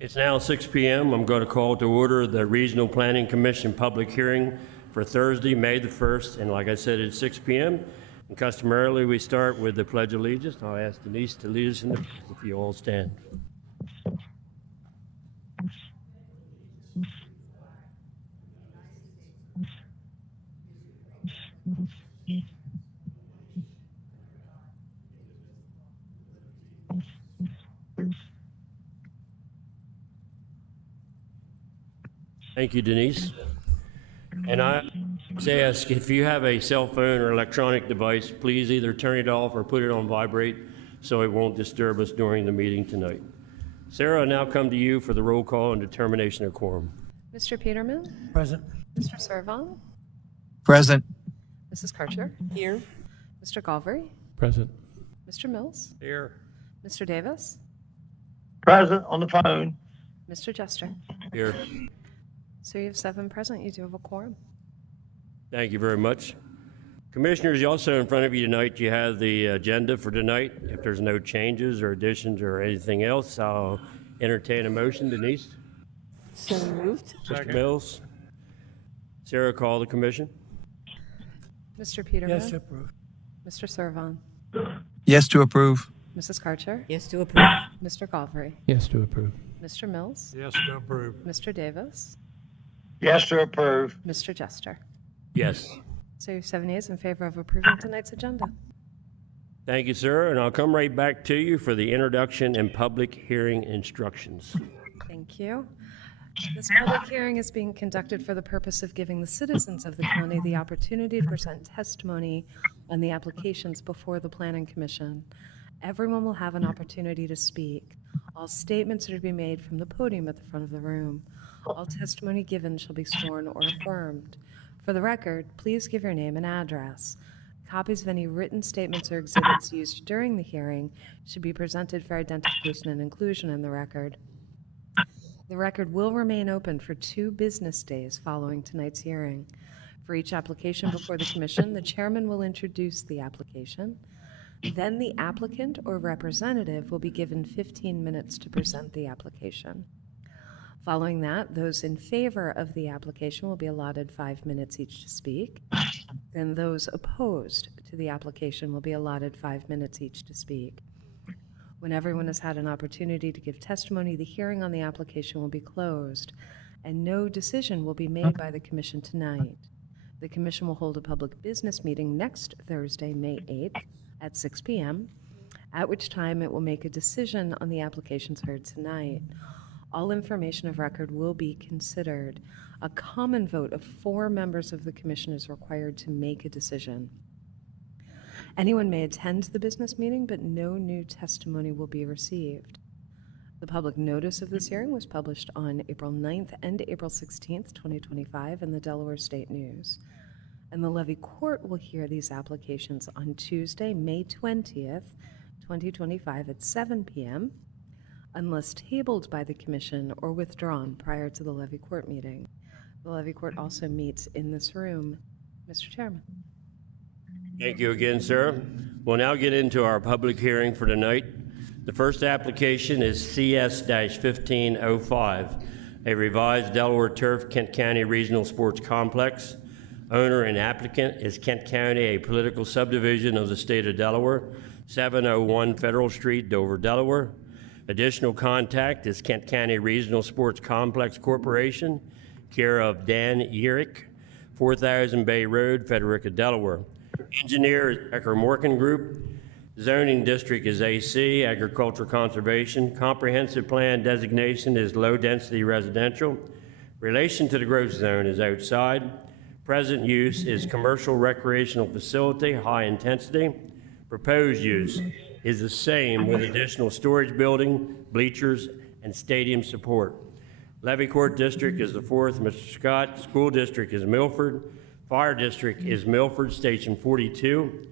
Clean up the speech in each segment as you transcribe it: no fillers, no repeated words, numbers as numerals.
It's now 6 p.m. I'm going to call to order the Regional Planning Commission public hearing for Thursday, May the 1st. And like I said, it's 6 p.m. And customarily, we start with the Pledge of Allegiance. I'll ask Denise to lead us in the, if you all stand. Thank you, Denise. And I ask if you have a cell phone or electronic device, please either turn it off or put it on vibrate so it won't disturb us during the meeting tonight. Sarah, I now come to you for the roll call and determination of quorum. Mr. Peterman? Present. Mr. Servon? Present. Mrs. Karcher? Here. Mr. Galvery? Present. Mr. Mills? Here. Mr. Davis? Present on the phone. Mr. Jester? Here. So you have 7 present. You do have a quorum. Thank you very much. Commissioners, also in front of you tonight, you have the agenda for tonight. If there's no changes or additions or anything else, I'll entertain a motion. Denise? So moved. Mr. Mills? Sarah, call the commission. Mr. Peterman? Yes to approve. Mr. Servon? Yes to approve. Mrs. Karcher? Yes to approve. Mr. Galvery? Yes to approve. Mr. Mills? Yes to approve. Mr. Davis? Yes to approve. Mr. Jester? Yes. So you have 7 yeas in favor of approving tonight's agenda. Thank you, sir. And I'll come right back to you for the introduction and public hearing instructions. Thank you. This public hearing is being conducted for the purpose of giving the citizens of the county the opportunity to present testimony on the applications before the Planning Commission. Everyone will have an opportunity to speak. All statements are to be made from the podium at the front of the room. All testimony given shall be sworn or affirmed. For the record, please give your name and address. Copies of any written statements or exhibits used during the hearing should be presented for identification and inclusion in the record. The record will remain open for 2 business days following tonight's hearing. For each application before the Commission, the chairman will introduce the application. Then the applicant or representative will be given 15 minutes to present the application. Following that, those in favor of the application will be allotted 5 minutes each to speak. Then those opposed to the application will be allotted 5 minutes each to speak. When everyone has had an opportunity to give testimony, the hearing on the application will be closed, and no decision will be made by the Commission tonight. The Commission will hold a public business meeting next Thursday, May 8th at 6 p.m., at which time it will make a decision on the applications heard tonight. All information of record will be considered. A common vote of 4 members of the Commission is required to make a decision. Anyone may attend the business meeting, but no new testimony will be received. The public notice of this hearing was published on April 9th and April 16th, 2025 in the Delaware State News. And the levy court will hear these applications on Tuesday, May 20th, 2025 at 7 p.m., unless tabled by the Commission or withdrawn prior to the levy court meeting. The levy court also meets in this room. Mr. Chairman. Thank you again, sir. We'll now get into our public hearing for tonight. The first application is CS-1505, a revised Delaware Turf Kent County Regional Sports Complex. Owner and applicant is Kent County, a political subdivision of the state of Delaware, 701 Federal Street, Dover, Delaware. Additional contact is Kent County Regional Sports Complex Corporation, care of Dan Yerrick, 4000 Bay Road, Frederica, Delaware. Engineer is Becker Morgan Group. Zoning district is AC, Agriculture Conservation. Comprehensive plan designation is low-density residential. Relation to the growth zone is outside. Present use is commercial recreational facility, high intensity. Proposed use is the same with additional storage building, bleachers, and stadium support. Levy Court District is the 4th, Mr. Scott. School District is Milford. Fire District is Milford, Station 42.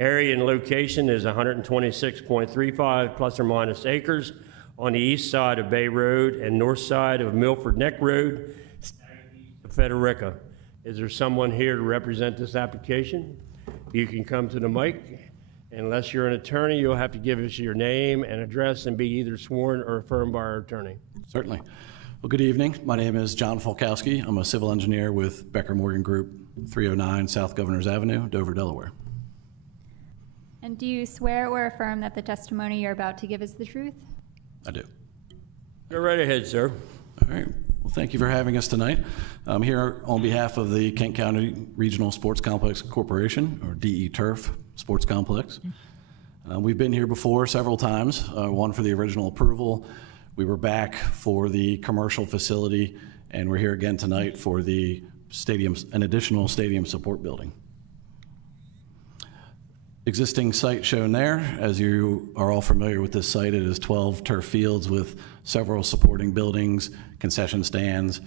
Area and location is 126.35 plus or minus acres on the east side of Bay Road and north side of Milford Neck Road, Frederica. Is there someone here to represent this application? You can come to the mic. Unless you're an attorney, you'll have to give us your name and address and be either sworn or affirmed by our attorney. Certainly. Well, good evening. My name is John Folkowski. I'm a civil engineer with Becker Morgan Group, 309 South Governors Avenue, Dover, Delaware. And do you swear or affirm that the testimony you're about to give is the truth? I do. Go right ahead, sir. All right. Well, thank you for having us tonight. I'm here on behalf of the Kent County Regional Sports Complex Corporation, or DE Turf Sports Complex. We've been here before several times, one for the original approval. We were back for the commercial facility, and we're here again tonight for the stadium, an additional stadium support building. Existing site shown there. As you are all familiar with this site, it is 12 turf fields with several supporting buildings, concession stands.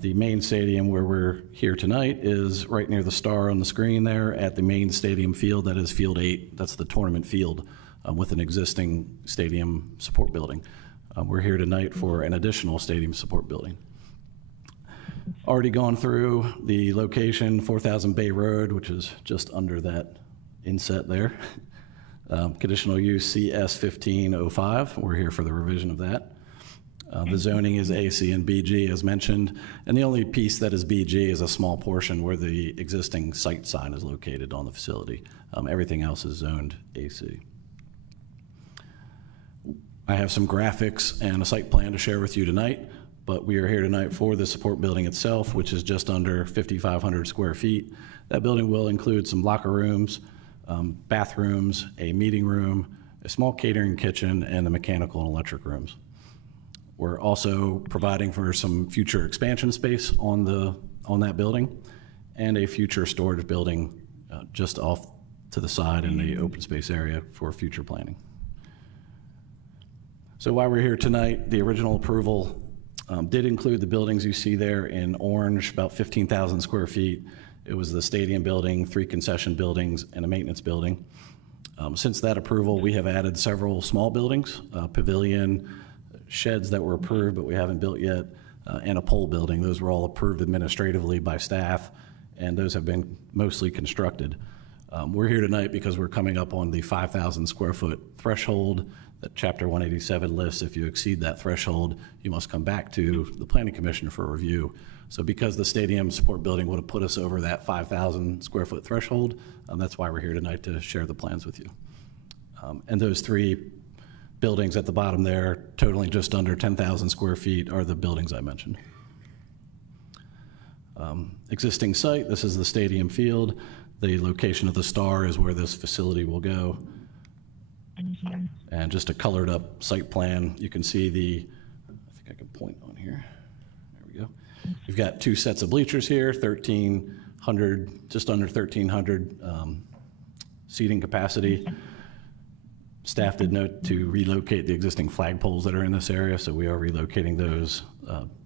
The main stadium where we're here tonight is right near the star on the screen there at the main stadium field. That is Field 8. That's the tournament field with an existing stadium support building. We're here tonight for an additional stadium support building. Already gone through the location, 4000 Bay Road, which is just under that inset there. Conditional use CS-1505. We're here for the revision of that. The zoning is AC and BG as mentioned, and the only piece that is BG is a small portion where the existing site sign is located on the facility. Everything else is zoned AC. I have some graphics and a site plan to share with you tonight, but we are here tonight for the support building itself, which is just under 5,500 square feet. That building will include some locker rooms, bathrooms, a meeting room, a small catering kitchen, and the mechanical and electric rooms. We're also providing for some future expansion space on that building and a future storage building just off to the side in the open space area for future planning. So while we're here tonight, the original approval did include the buildings you see there in orange, about 15,000 square feet. It was the stadium building, 3 concession buildings, and a maintenance building. Since that approval, we have added several small buildings, pavilion, sheds that were approved but we haven't built yet, and a pole building. Those were all approved administratively by staff, and those have been mostly constructed. We're here tonight because we're coming up on the 5,000 square foot threshold that Chapter 187 lists. If you exceed that threshold, you must come back to the Planning Commission for review. So because the stadium support building would have put us over that 5,000 square foot threshold, that's why we're here tonight to share the plans with you. And those 3 buildings at the bottom there, totaling just under 10,000 square feet, are the buildings I mentioned. Existing site, this is the stadium field. The location of the star is where this facility will go. And just a colored up site plan. You can see I think I can point on here. There we go. We've got 2 sets of bleachers here, 1,300, just under 1,300 seating capacity. Staff did note to relocate the existing flagpoles that are in this area, so we are relocating those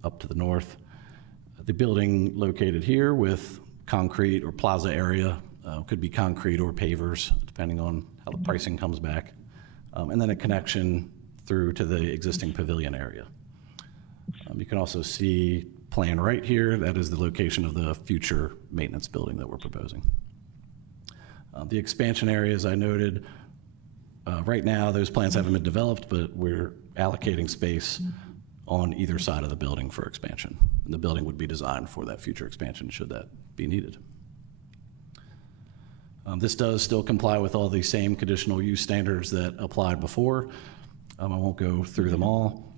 up to the north. The building located here with concrete or plaza area, could be concrete or pavers, depending on how the pricing comes back. And then a connection through to the existing pavilion area. You can also see plan right here. That is the location of the future maintenance building that we're proposing. The expansion area, as I noted, Right now, those plans haven't been developed, but we're allocating space on either side of the building for expansion. And the building would be designed for that future expansion should that be needed. This does still comply with all the same conditional use standards that applied before. I won't go through them all,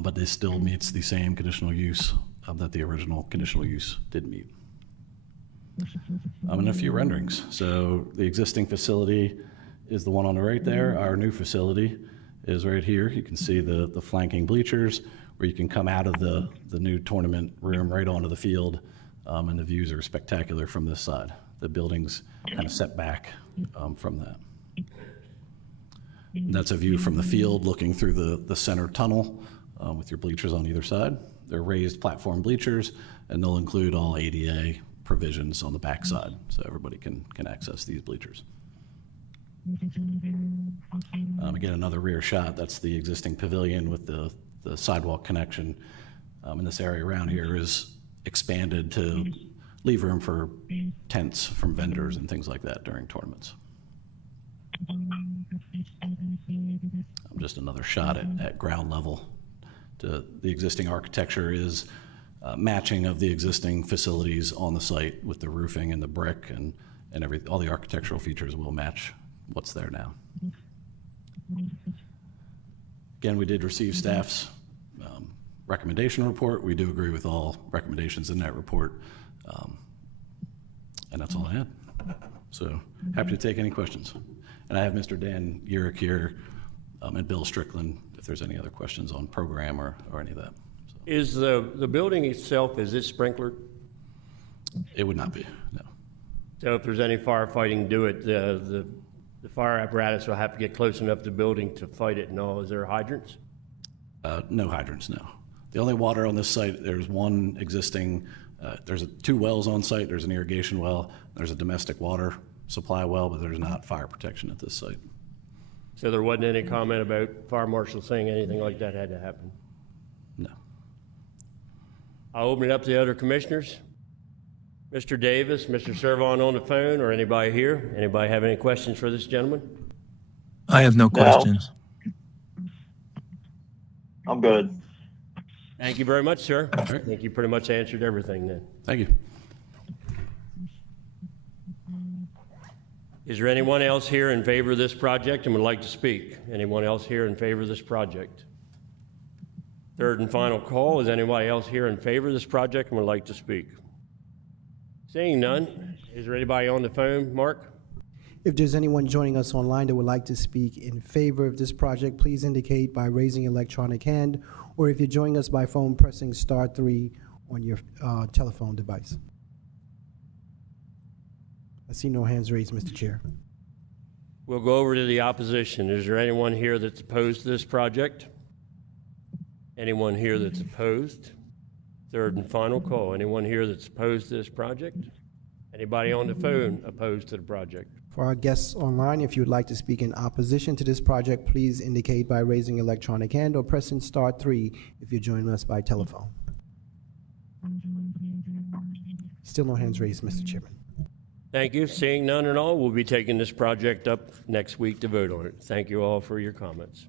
but this still meets the same conditional use that the original conditional use did meet. And a few renderings. So the existing facility is the one on the right there. Our new facility is right here. You can see the flanking bleachers where you can come out of the new tournament room right onto the field, and the views are spectacular from this side. The building's kind of set back from that. And that's a view from the field looking through the center tunnel with your bleachers on either side. They're raised platform bleachers, and they'll include all ADA provisions on the back side, so everybody can access these bleachers. Again, another rear shot. That's the existing pavilion with the sidewalk connection. And this area around here is expanded to leave room for tents from vendors and things like that during tournaments. Just another shot at ground level. The existing architecture is matching of the existing facilities on the site with the roofing and the brick and all the architectural features will match what's there now. Again, we did receive staff's recommendation report. We do agree with all recommendations in that report. And that's all I had. So happy to take any questions. And I have Mr. Dan Urick here and Bill Strickland if there's any other questions on program or any of that. So. Is the building itself, is it sprinklered? It would not be, no. So if there's any firefighting, do it. The fire apparatus will have to get close enough to the building to fight it and all. Is there hydrants? No hydrants, no. The only water on this site, there's one existing, there's two wells on site. There's an irrigation well. There's a domestic water supply well, but there's not fire protection at this site. So there wasn't any comment about fire marshal saying anything like that had to happen? No. I'll open it up to the other commissioners. Mr. Davis, Mr. Servon on the phone, or anybody here? Anybody have any questions for this gentleman? I have no questions. I'm good. Thank you very much, sir. All right. I think you pretty much answered everything then. Thank you. Is there anyone else here in favor of this project and would like to speak? Anyone else here in favor of this project? Third and final call. Is anybody else here in favor of this project and would like to speak? Seeing none, is there anybody on the phone? Mark? If there's anyone joining us online that would like to speak in favor of this project, please indicate by raising your electronic hand, or if you're joining us by phone, pressing *3 on your telephone device. I see no hands raised, Mr. Chair. We'll go over to the opposition. Is there anyone here that's opposed to this project? Anyone here that's opposed? Third and final call. Anyone here that's opposed to this project? Anybody on the phone opposed to the project? For our guests online, if you would like to speak in opposition to this project, please indicate by raising your electronic hand or pressing *3 if you're joining us by telephone. Still no hands raised, Mr. Chairman. Thank you. Seeing none at all, we'll be taking this project up next week to vote on it. Thank you all for your comments.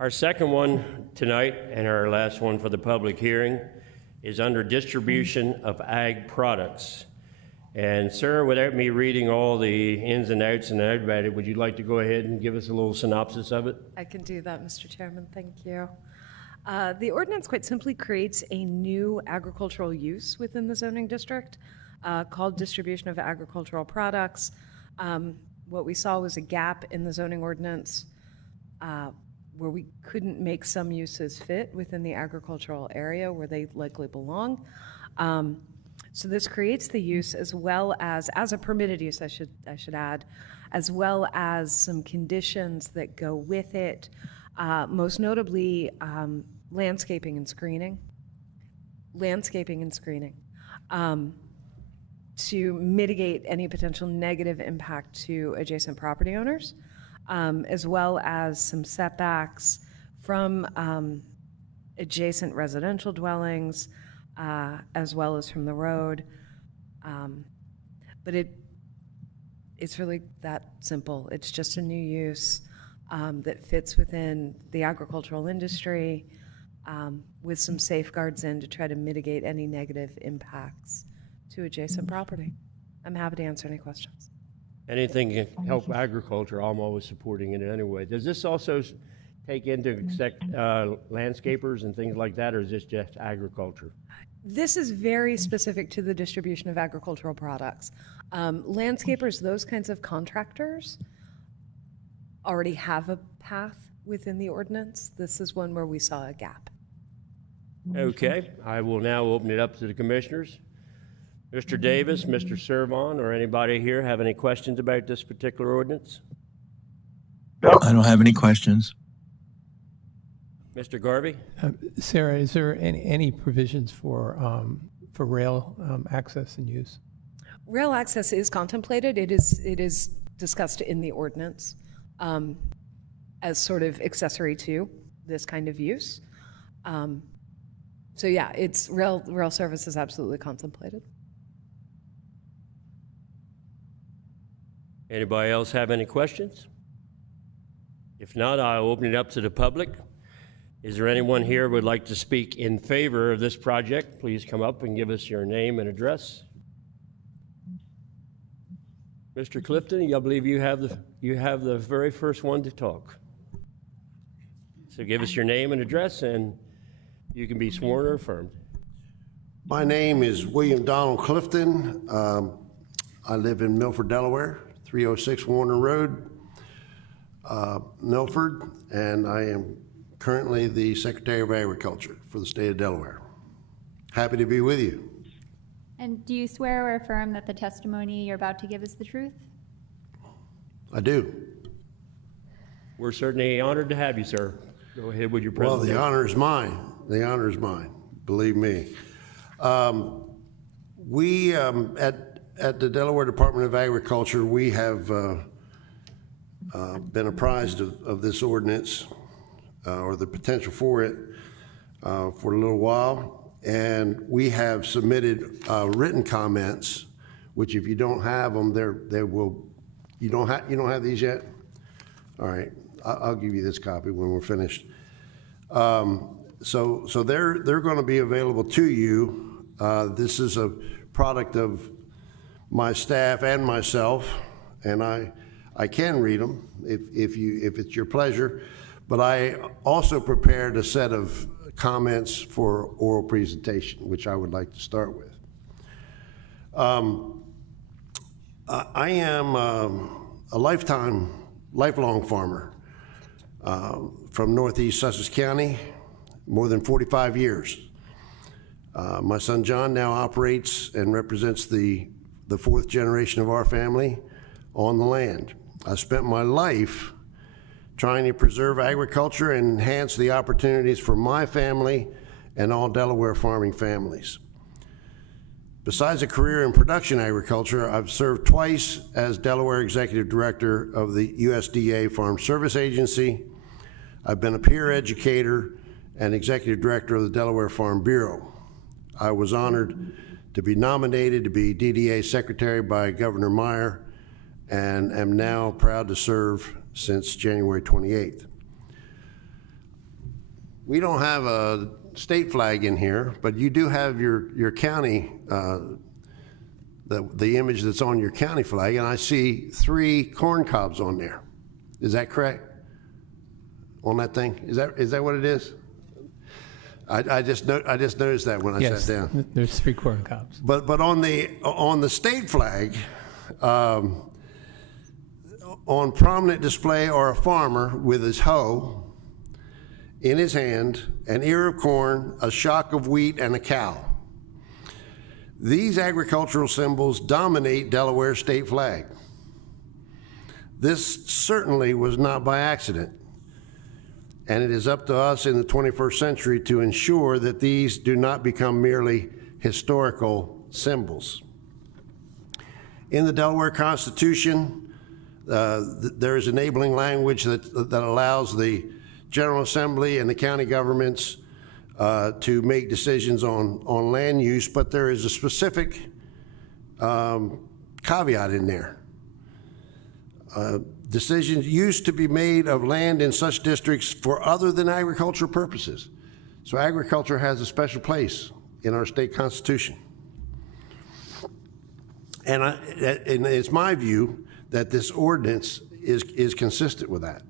Our second one tonight and our last one for the public hearing is under distribution of ag products. And sir, without me reading all the ins and outs and out about it, would you like to go ahead and give us a little synopsis of it? I can do that, Mr. Chairman. Thank you. The ordinance quite simply creates a new agricultural use within the zoning district called distribution of agricultural products. What we saw was a gap in the zoning ordinance where we couldn't make some uses fit within the agricultural area where they likely belong. So this creates the use as well as a permitted use, I should add, as well as some conditions that go with it, most notably landscaping and screening. To mitigate any potential negative impact to adjacent property owners, as well as some setbacks from adjacent residential dwellings, as well as from the road. But it's really that simple. It's just a new use that fits within the agricultural industry with some safeguards in to try to mitigate any negative impacts to adjacent property. I'm happy to answer any questions. Anything to help agriculture, I'm always supporting it anyway. Does this also take into landscapers and things like that, or is this just agriculture? This is very specific to the distribution of agricultural products. Landscapers, those kinds of contractors, already have a path within the ordinance. This is one where we saw a gap. Okay, I will now open it up to the commissioners. Mr. Davis, Mr. Servon, or anybody here have any questions about this particular ordinance? I don't have any questions. Mr. Garvey? Sarah, is there any provisions for rail access and use? Rail access is contemplated. It is discussed in the ordinance as sort of accessory to this kind of use. So yeah, it's rail service is absolutely contemplated. Anybody else have any questions? If not, I'll open it up to the public. Is there anyone here who would like to speak in favor of this project? Please come up and give us your name and address. Mr. Clifton, I believe you have the very first one to talk. So give us your name and address, and you can be sworn or affirmed. My name is William Donald Clifton. I live in Milford, Delaware, 306 Warner Road, Milford, and I am currently the Secretary of Agriculture for the state of Delaware. Happy to be with you. And do you swear or affirm that the testimony you're about to give is the truth? I do. We're certainly honored to have you, sir. Go ahead with your Well, presentation. the honor is mine. The honor is mine, believe me. We, at the Delaware Department of Agriculture, we have been apprised of this ordinance or the potential for it for a little while. And we have submitted written comments, which if you don't have them, you don't have these yet? All right, I'll give you this copy when we're finished. So they're going to be available to you. This is a product of my staff and myself, and I can read them if it's your pleasure. But I also prepared a set of comments for oral presentation, which I would like to start with. I am a lifelong farmer from Northeast Sussex County, more than 45 years. My son John now operates and represents the fourth generation of our family on the land. I spent my life trying to preserve agriculture and enhance the opportunities for my family and all Delaware farming families. Besides a career in production agriculture, I've served twice as Delaware Executive Director of the USDA Farm Service Agency. I've been a peer educator and Executive Director of the Delaware Farm Bureau. I was honored to be nominated to be DDA Secretary by Governor Meyer, and am now proud to serve since January 28th. We don't have a state flag in here, but you do have your county, the image that's on your county flag, and I see 3 corn cobs on there. Is that correct? On that thing? Is that what it is? I just noticed that when I Yes, sat down. there's 3 corn cobs. But on the state flag, on prominent display are a farmer with his hoe in his hand, an ear of corn, a shock of wheat, and a cow. These agricultural symbols dominate Delaware's state flag. This certainly was not by accident, and it is up to us in the 21st century to ensure that these do not become merely historical symbols. In the Delaware Constitution, there is enabling language that allows the General Assembly and the county governments to make decisions on land use, but there is a specific caveat in there. Decisions used to be made of land in such districts for other than agricultural purposes. So agriculture has a special place in our state constitution. And it's my view that this ordinance is consistent with that.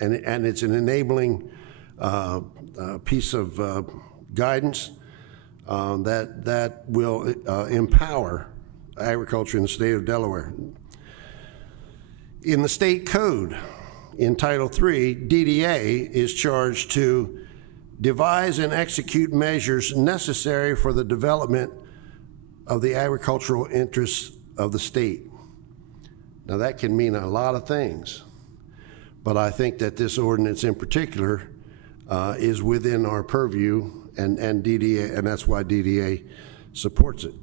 And it's an enabling piece of guidance that will empower agriculture in the state of Delaware. In the state code, in Title III, DDA is charged to devise and execute measures necessary for the development of the agricultural interests of the state. Now that can mean a lot of things, but I think that this ordinance in particular is within our purview, and DDA, and that's why DDA supports it.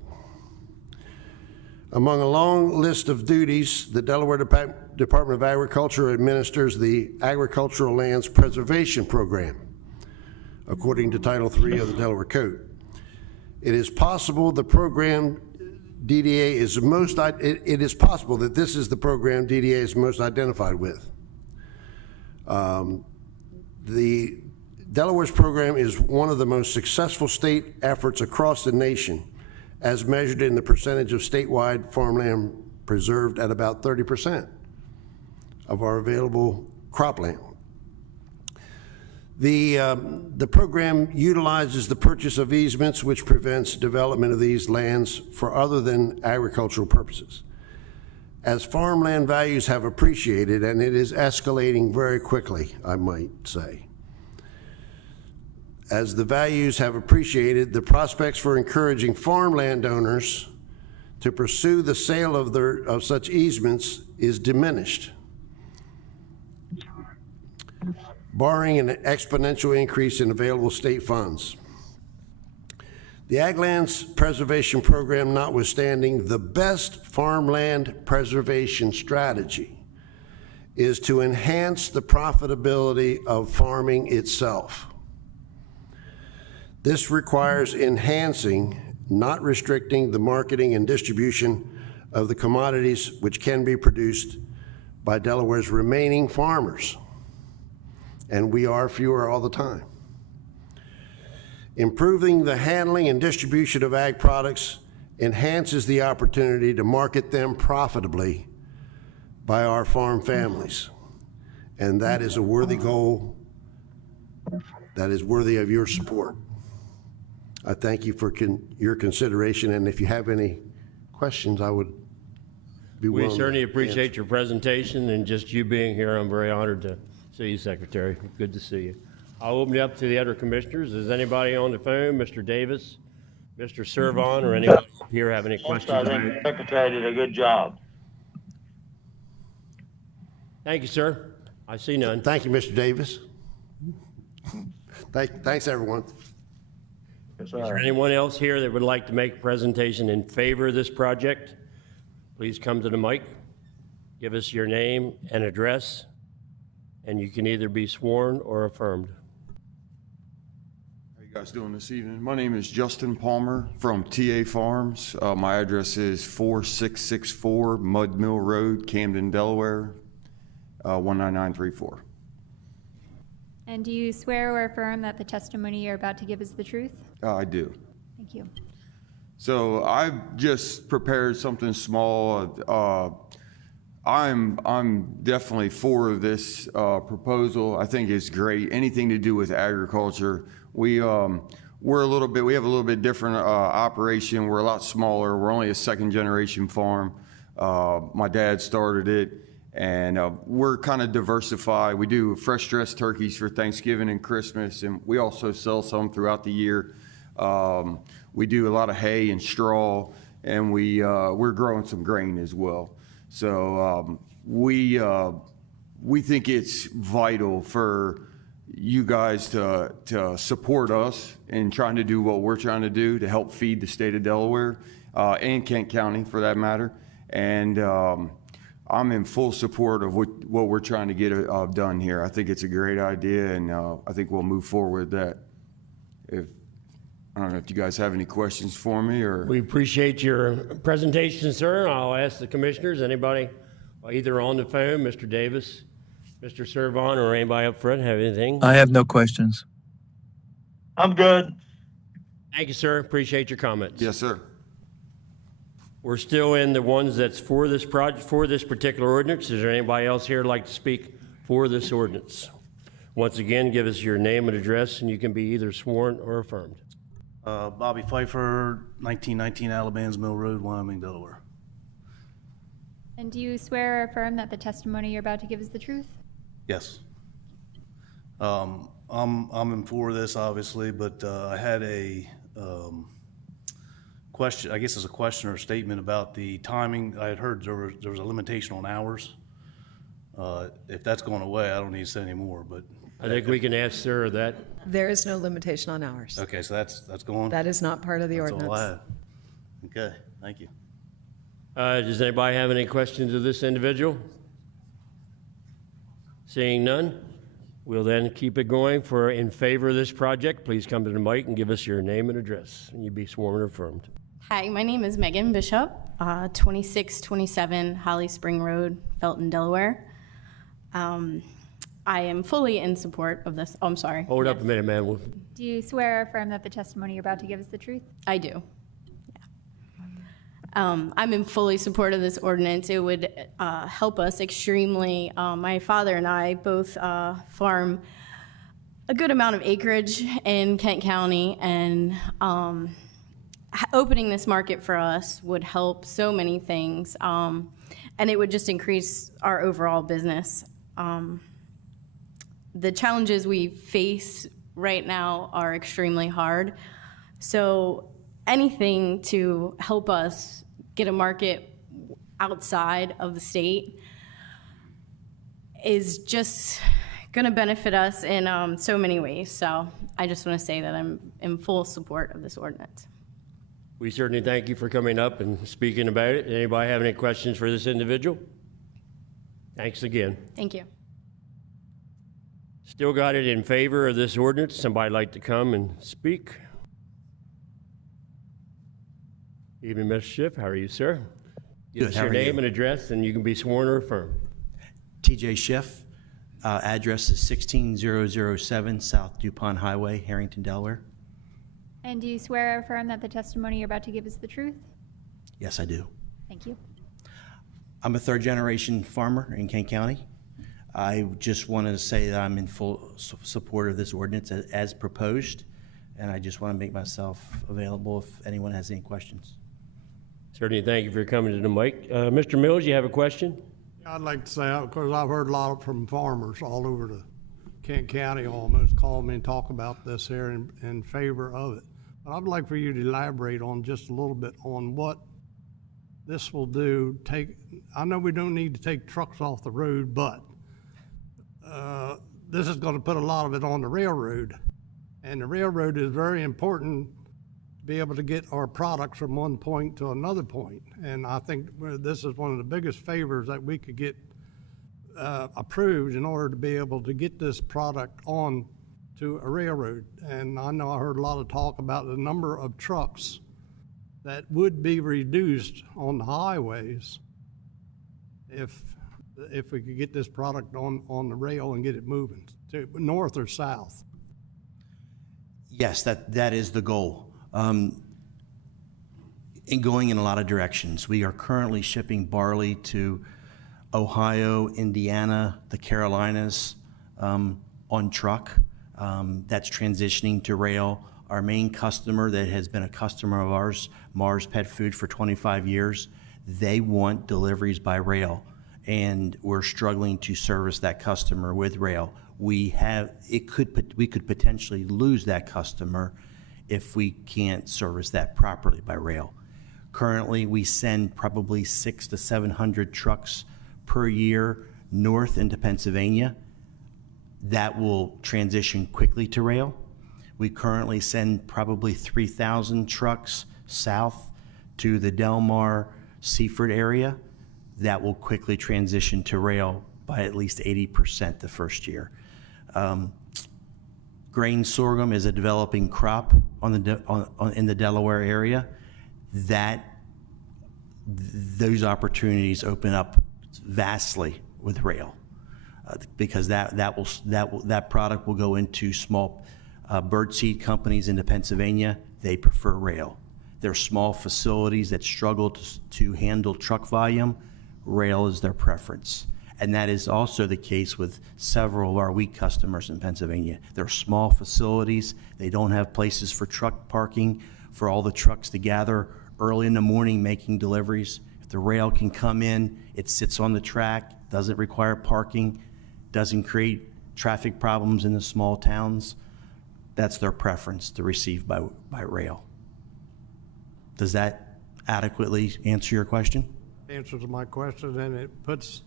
Among a long list of duties, the Delaware Department of Agriculture administers the Agricultural Lands Preservation Program, according to Title III of the Delaware Code. It is possible the program DDA is most, it is possible that this is the program DDA is most identified with. The Delaware's program is one of the most successful state efforts across the nation, as measured in the percentage of statewide farmland preserved at about 30% of our available cropland. The program utilizes the purchase of easements, which prevents development of these lands for other than agricultural purposes. As farmland values have appreciated, and it is escalating very quickly, I might say. As the values have appreciated, the prospects for encouraging farmland owners to pursue the sale of such easements is diminished, barring an exponential increase in available state funds. The Ag Lands Preservation Program notwithstanding, the best farmland preservation strategy is to enhance the profitability of farming itself. This requires enhancing, not restricting, the marketing and distribution of the commodities which can be produced by Delaware's remaining farmers. And we are fewer all the time. Improving the handling and distribution of ag products enhances the opportunity to market them profitably by our farm families. And that is a worthy goal that is worthy of your support. I thank you for your consideration, and if you have any questions, I would be willing to We certainly appreciate answer. your presentation and just you being here. I'm very honored to see you, Secretary. Good to see you. I'll open it up to the other commissioners. Is anybody on the phone? Mr. Davis, Mr. Servon, or anyone here have any questions? I think the Secretary did a good job. Thank you, sir. I see none. Thank you, Mr. Davis. Thanks, everyone. Yes, Is there sir. anyone else here that would like to make a presentation in favor of this project? Please come to the mic. Give us your name and address, and you can either be sworn or affirmed. How you guys doing this evening? My name is Justin Palmer from TA Farms. My address is 4664 Mud Mill Road, Camden, Delaware, 19934. And do you swear or affirm that the testimony you're about to give is the truth? I do. Thank you. So I've just prepared something small. I'm definitely for this proposal. I think it's great. Anything to do with agriculture. We have a little bit different operation. We're a lot smaller. We're only a second generation farm. My dad started it, and we're kind of diversified. We do fresh dressed turkeys for Thanksgiving and Christmas, and we also sell some throughout the year. We do a lot of hay and straw, and we're growing some grain as well. So we think it's vital for you guys to support us in trying to do what we're trying to do to help feed the state of Delaware and Kent County for that matter. And I'm in full support of what we're trying to get done here. I think it's a great idea, and I think we'll move forward with that. I don't know if you guys have any questions for me or. We appreciate your presentation, sir. I'll ask the commissioners, anybody either on the phone, Mr. Davis, Mr. Servon, or anybody up front have anything? I have no questions. I'm good. Thank you, sir. Appreciate your comments. Yes, sir. We're still in the ones that's for this project, for this particular ordinance. Is there anybody else here who'd like to speak for this ordinance? Once again, give us your name and address, and you can be either sworn or affirmed. Bobby Pfeiffer, 1919 Alabama's Mill Road, Wyoming, Delaware. And do you swear or affirm that the testimony you're about to give is the truth? Yes. I'm in for this, obviously, but I had a question. I guess it's a question or a statement about the timing. I had heard there was a limitation on hours. If that's going away, I don't need to say any more. But I think we can ask Sarah that. There is no limitation on hours. okay, so that's going. That is not part of the That's ordinance. all I had. Okay, thank you. Does anybody have any questions of this individual? Seeing none, we'll then keep it going. For in favor of this project, please come to the mic and give us your name and address, and you'll be sworn or affirmed. Hi, my name is Megan Bishop, 2627 Holly Spring Road, Felton, Delaware. I am fully in support of this. Oh, I'm sorry. Hold up a minute, man. Do you swear or affirm that the testimony you're about to give is the truth? I do. Yeah. I'm in fully support of this ordinance. It would help us extremely. My father and I both farm a good amount of acreage in Kent County, and opening this market for us would help so many things, and it would just increase our overall business. The challenges we face right now are extremely hard, so anything to help us get a market outside of the state is just going to benefit us in so many ways. So I just want to say that I'm in full support of this ordinance. We certainly thank you for coming up and speaking about it. Anybody have any questions for this individual? Thanks again. Thank you. Still got it in favor of this ordinance. Somebody like to come and speak? Evening, Mr. Schiff. How are you, sir? Give us your name and address, and you can be sworn or affirmed. TJ Schiff. Address is 16007 South DuPont Highway, Harrington, Delaware. And do you swear or affirm that the testimony you're about to give is the truth? Yes, I do. Thank you. I'm a third-generation farmer in Kent County. I just wanted to say that I'm in full support of this ordinance as proposed, and I just want to make myself available if anyone has any questions. Certainly thank you for coming to the mic. Mr. Mills, you have a question? I'd like to say, because I've heard a lot from farmers all over the Kent County almost call me and talk about this here in favor of it. But I'd like for you to elaborate on just a little bit on what this will do. I know we don't need to take trucks off the road, but this is going to put a lot of it on the railroad. And the railroad is very important to be able to get our products from one point to another point. And I think this is one of the biggest favors that we could get approved in order to be able to get this product on to a railroad. And I know I heard a lot of talk about the number of trucks that would be reduced on the highways if we could get this product on the rail and get it moving to north or south. Yes, that is the goal. In going in a lot of directions. We are currently shipping barley to Ohio, Indiana, the Carolinas on truck. That's transitioning to rail. Our main customer that has been a customer of ours, Mars Pet Food, for 25 years, they want deliveries by rail, and we're struggling to service that customer with rail. We could potentially lose that customer if we can't service that properly by rail. Currently, we send probably 600 to 700 trucks per year north into Pennsylvania. That will transition quickly to rail. We currently send probably 3,000 trucks south to the Delmar Seaford area. That will quickly transition to rail by at least 80% the first year. grain sorghum is a developing crop in the Delaware area, those opportunities open up vastly with rail, because that product will go into small birdseed companies into Pennsylvania. They prefer rail. There are small facilities that struggle to handle truck volume. Rail is their preference. And that is also the case with several of our wheat customers in Pennsylvania. They're small facilities. They don't have places for truck parking for all the trucks to gather early in the morning making deliveries. If the rail can come in, it sits on the track, doesn't require parking, doesn't create traffic problems in the small towns. That's their preference to receive by rail. Does that adequately answer your question? Answer to my question, and it puts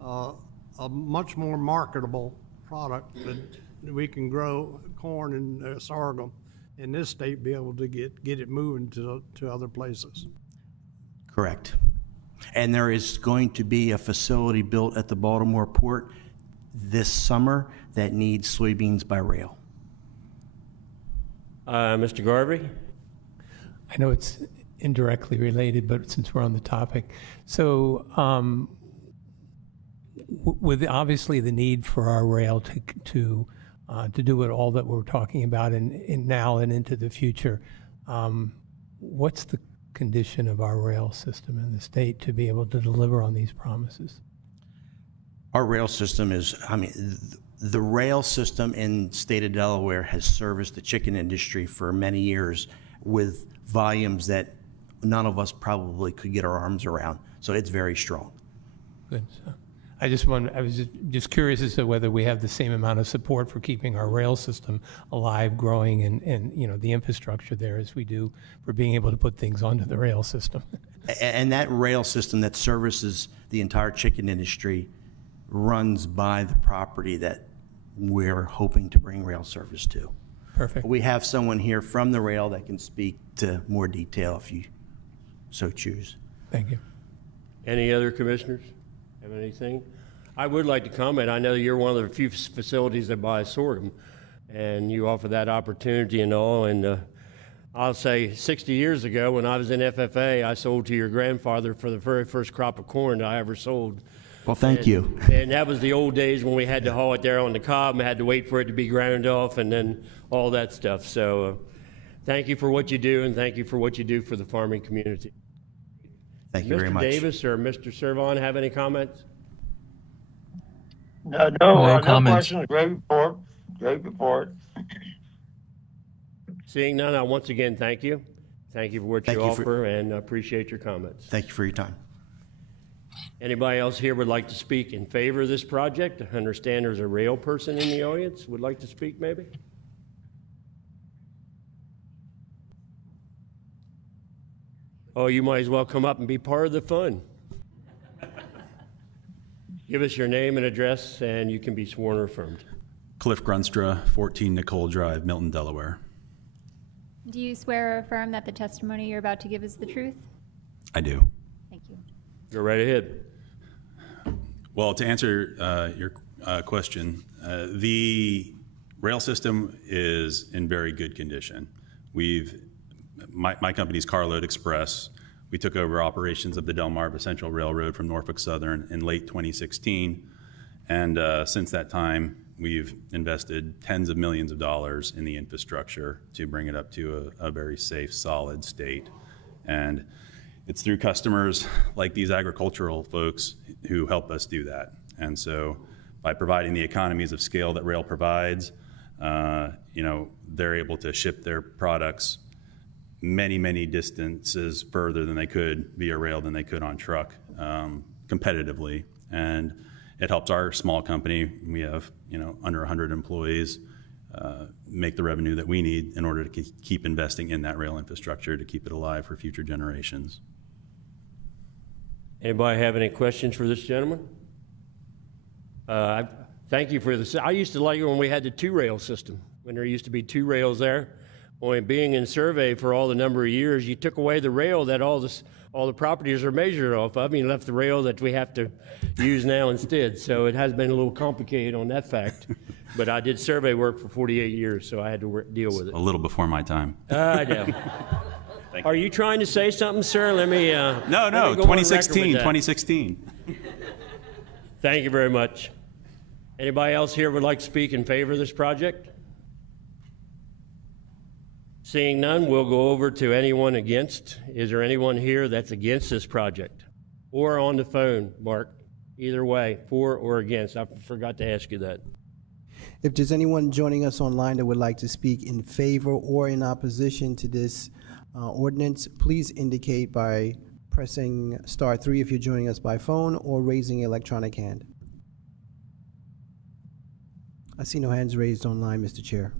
a much more marketable product that we can grow corn and sorghum in this state, be able to get it moving to other places. Correct. And there is going to be a facility built at the Baltimore port this summer that needs soybeans by rail. Mr. Garvey? I know it's indirectly related, but since we're on the topic, so with obviously the need for our rail to do it all that we're talking about in now and into the future, what's the condition of our rail system in the state to be able to deliver on these promises? Our rail system the rail system in the state of Delaware has serviced the chicken industry for many years with volumes that none of us probably could get our arms around. So it's very strong. Good. So I was just curious as to whether we have the same amount of support for keeping our rail system alive, growing, and the infrastructure there as we do for being able to put things onto the rail system. And that rail system that services the entire chicken industry runs by the property that we're hoping to bring rail service to. Perfect. We have someone here from the rail that can speak to more detail if you so choose. Thank you. Any other commissioners have anything? I would like to comment. I know you're one of the few facilities that buy sorghum, and you offer that opportunity and all. And I'll say 60 years ago when I was in FFA, I sold to your grandfather for the very first crop of corn that I ever sold. Well, thank you. And that was the old days when we had to haul it there on the cob and had to wait for it to be ground off and then all that stuff. So thank you for what you do, and thank you for what you do for the farming community. Thank you very much. Mr. Davis or Mr. Servon have any comments? No comments. questions. Great report. Great report. Seeing none, I once again thank you. Thank you for what you offer, and appreciate your comments. Thank you for your time. Anybody else here would like to speak in favor of this project? I understand there's a rail person in the audience would like to speak maybe? Oh, you might as well come up and be part of the fun. Give us your name and address, and you can be sworn or affirmed. Cliff Grunstra, 14 Nicole Drive, Milton, Delaware. Do you swear or affirm that the testimony you're about to give is the truth? I do. Thank you. Go right ahead. Well, to answer your question, the rail system is in very good condition. My company's Carload Express. We took over operations of the Delmarva Central Railroad from Norfolk Southern in late 2016. And since that time, we've invested tens of millions of dollars in the infrastructure to bring it up to a very safe, solid state. And it's through customers like these agricultural folks who help us do that. And so by providing the economies of scale that rail provides, they're able to ship their products many, many distances further than they could via rail than they could on truck competitively. And it helps our small company. We have, under 100 employees, make the revenue that we need in order to keep investing in that rail infrastructure to keep it alive for future generations. Anybody have any questions for this gentleman? Thank you for this. I used to like it when we had the two-rail system, when there used to be two rails there. Only being in survey for all the number of years, you took away the rail that all the properties are measured off of, and you left the rail that we have to use now instead. So it has been a little complicated on that fact. but I did survey work for 48 years, so I had to deal with it. A little before my time. I know. Are you trying to say something, sir? Let me. No, let me go on record with 2016, that. 2016. Thank you very much. Anybody else here would like to speak in favor of this project? Seeing none, we'll go over to anyone against. Is there anyone here that's against this project? Or on the phone, Mark? Either way, for or against. I forgot to ask you that. If there's anyone joining us online that would like to speak in favor or in opposition to this ordinance, please indicate by pressing *3 if you're joining us by phone or raising your electronic hand. I see no hands raised online, Mr. Chair.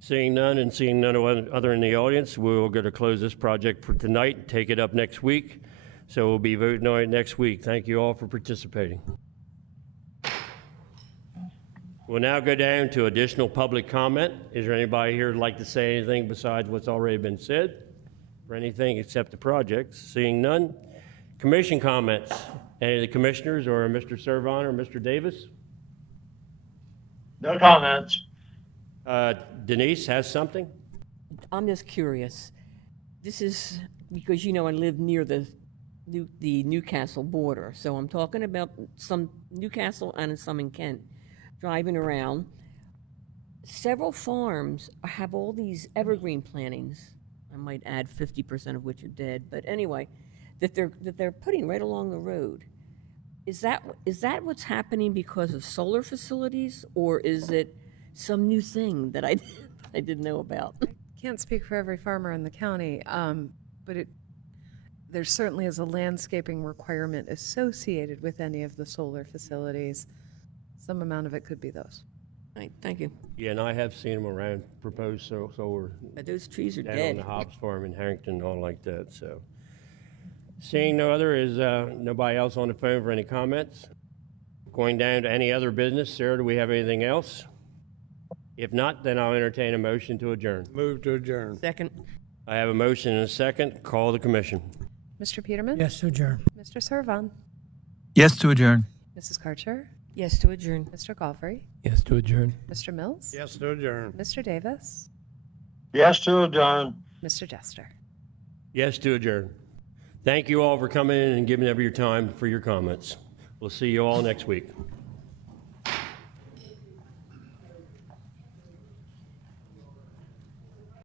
Seeing none and seeing none other in the audience, we're going to close this project for tonight and take it up next week. So we'll be voting on it next week. Thank you all for participating. We'll now go down to additional public comment. Is there anybody here who'd like to say anything besides what's already been said? For anything except the projects? Seeing none. Commission comments. Any of the commissioners or Mr. Servon or Mr. Davis? No comments. Denise has something? I'm just curious. This is because, you know, I live near the Newcastle border, so I'm talking about some Newcastle and some in Kent. Driving around, several farms have all these evergreen plantings. I might add 50% of which are dead, but anyway, that they're putting right along the road. Is that what's happening because of solar facilities, or is it some new thing that I didn't know about? Can't speak for every farmer in the county, but there certainly is a landscaping requirement associated with any of the solar facilities. Some amount of it could be those. Right, thank you. Yeah, and I have seen them around proposed solar. But those trees are down dead. on the Hobbs Farm in Harrington, all like that. So, seeing no other, is nobody else on the phone for any comments? Going down to any other business, Sarah, do we have anything else? If not, then I'll entertain a motion to adjourn. Move to adjourn. Second. I have a motion and a second. Call the commission. Mr. Peterman? Yes to adjourn. Mr. Servon? Yes to adjourn. Mrs. Karcher? Yes to adjourn. Mr. Galfrey? Yes to adjourn. Mr. Mills? Yes to adjourn. Mr. Davis? Yes to adjourn. Mr. Jester? Yes to adjourn. Thank you all for coming in and giving up your time for your comments. We'll see you all next week.